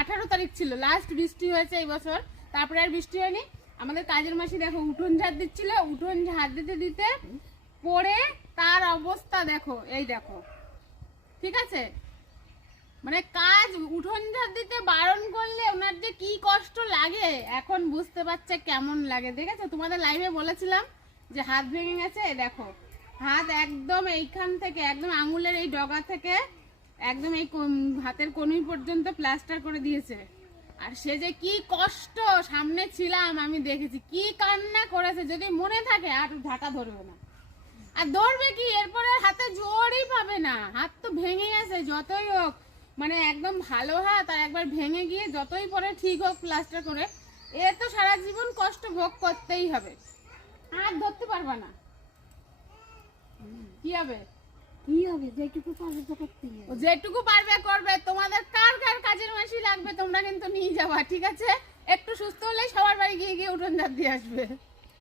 18 তারিখ ছিল লাস্ট বৃষ্টি হয়েছে এই বছর, তারপরে আর বৃষ্টি হয়নি। আমাদের কাজের মাসি দেখো উঠোন ঝাড় দিচ্ছিল, উঠোন ঝাড় দিতে দিতে পড়ে তার অবস্থা দেখো, এই দেখো, ঠিক আছে? মানে কাজ উঠোন ঝাড় দিতে বারণ করলে ওনার যে কি কষ্ট লাগে এখন বুঝতে পারছে কেমন লাগে। দেখেছো, তোমাদের লাইভে বলেছিলাম যে হাত ভেঙে গেছে, দেখো হাত একদম এইখান থেকে একদম আঙুলের এই ডগা থেকে একদম এই হাতের কনুই পর্যন্ত প্লাস্টার করে দিয়েছে। আর সে যে কি কষ্ট, সামনে ছিলাম আমি দেখেছি, কি কান্না করেছে, যদি মনে থাকে আর ঝাঁটা ধরবে না। আর ধরবে কি, এরপরে হাতে জোরই পাবে না, হাত তো ভেঙে গেছে যতই হোক, মানে একদম ভালো হাত আর একবার ভেঙে গিয়ে যতই পরে ঠিক হোক প্লাস্টার করে, এ তো সারা জীবন কষ্ট ভোগ করতেই হবে, আর ধরতে পারবে না। কি হবে? যেটুকু পারবে তো করতেই হবে। যেটুকু পারবে করবে। তোমাদের কার কার কাজের মাসি লাগবে তোমরা কিন্তু নিয়ে যাবা, ঠিক আছে? একটু সুস্থ হলে সবার বাড়ি গিয়ে গিয়ে উঠোন ঝাড় দিয়ে আসবে।